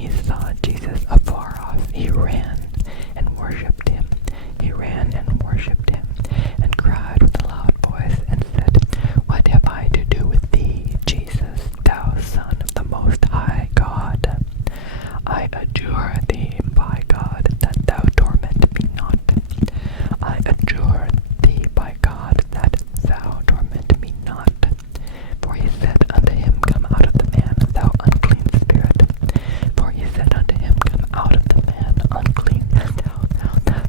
he saw Jesus afar off, he ran and worshipped him. He ran and worshipped him, and cried with a loud voice, and said, What have I to do with thee, Jesus, thou Son of the Most High God? I adjure thee by God that thou torment me not. I adjure thee by God that thou torment me not. For he said unto him, Come out of the man, thou unclean spirit. For he said unto him, Come out of the man, unclean, thou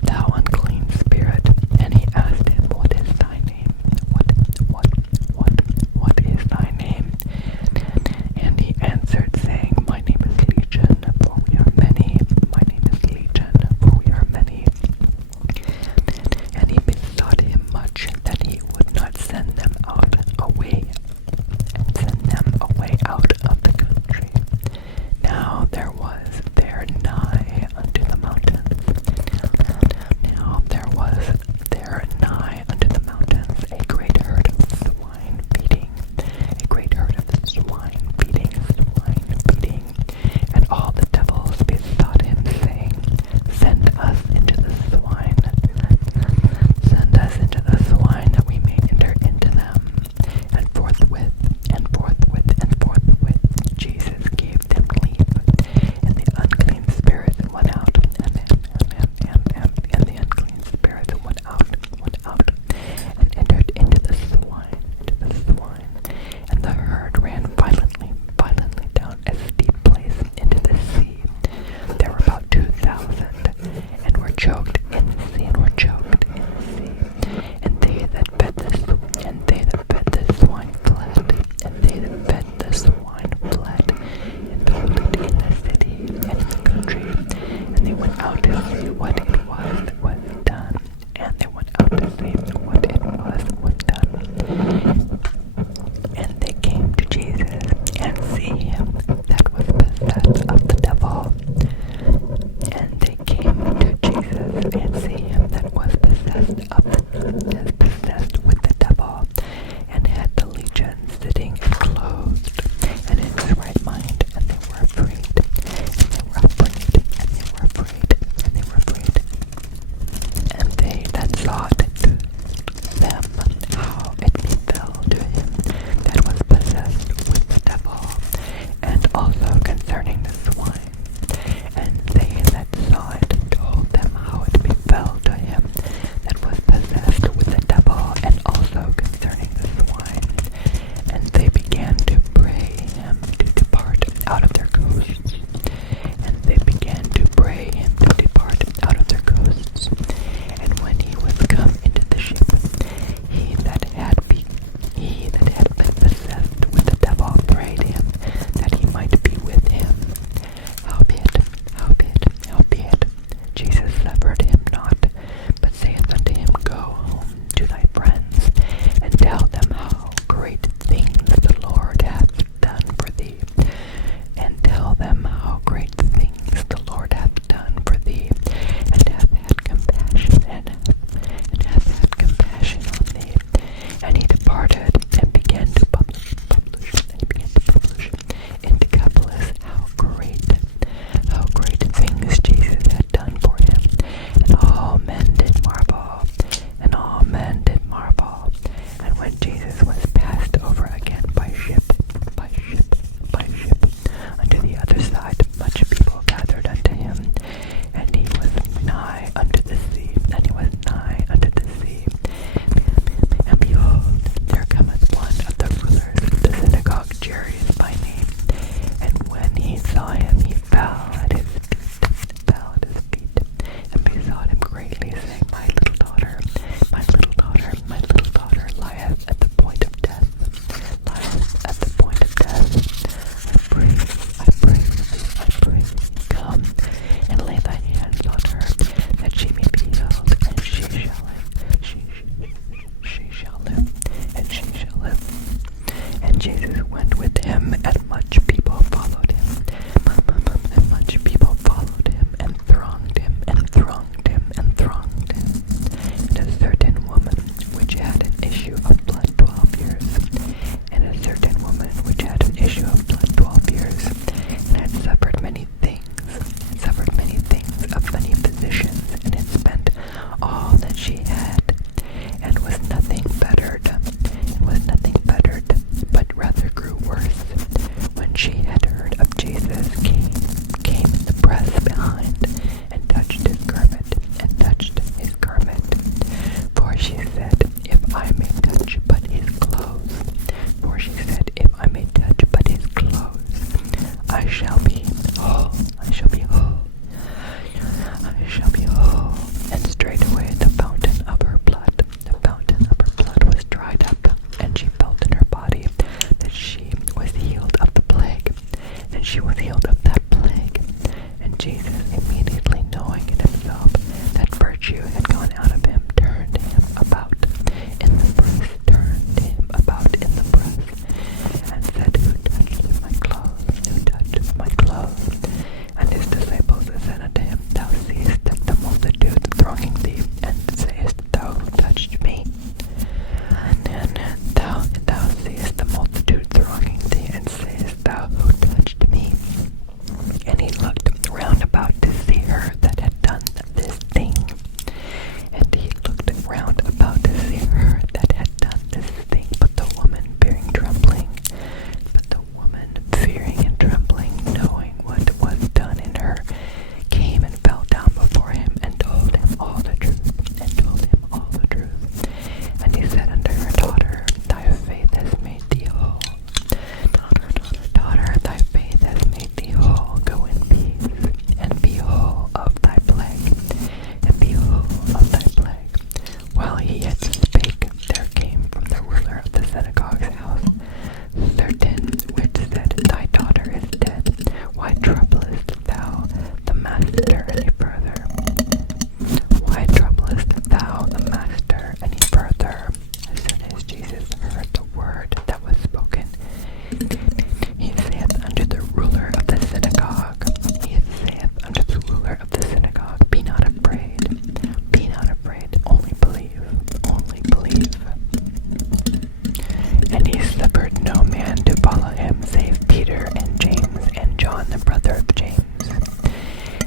brother of James.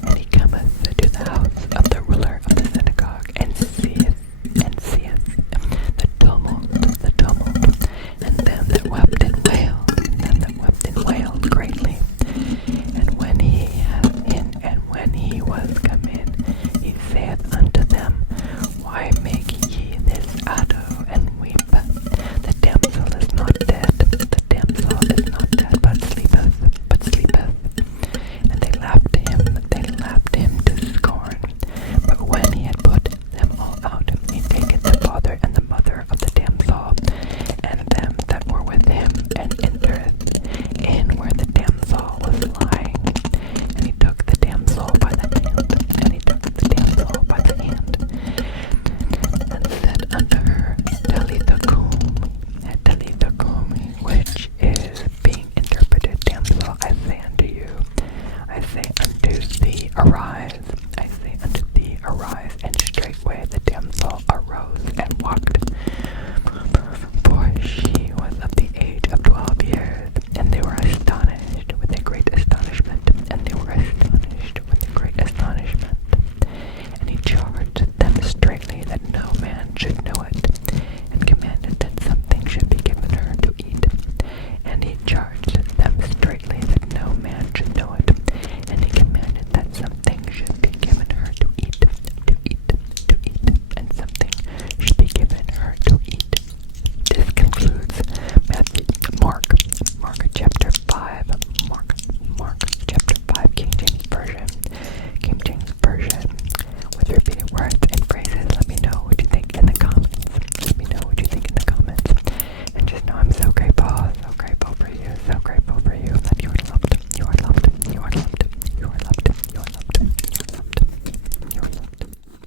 And he cometh to the house of the ruler of the synagogue, and seeth the tumult, and them that wept and wailed greatly. And when he was come in, he saith unto them, Why make ye this ado, and weep? The damsel is not dead, but sleepeth. And they laughed him to scorn. But when he had put them all out, he taketh the father and the mother of the damsel, and them that were with him, and entereth in where the damsel was lying. And he took the damsel by the hand, and said unto her, Talitha cum, which is being interpreted, Damsel, I say unto thee, arise.